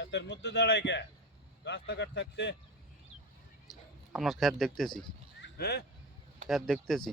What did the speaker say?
রাস্তার মধ্যে দাঁড়ায় কে? রাস্তাঘাট থাকতে। আপনার ক্ষেত দেখতেছি, হ্যাঁ? ক্ষেত দেখতেছি।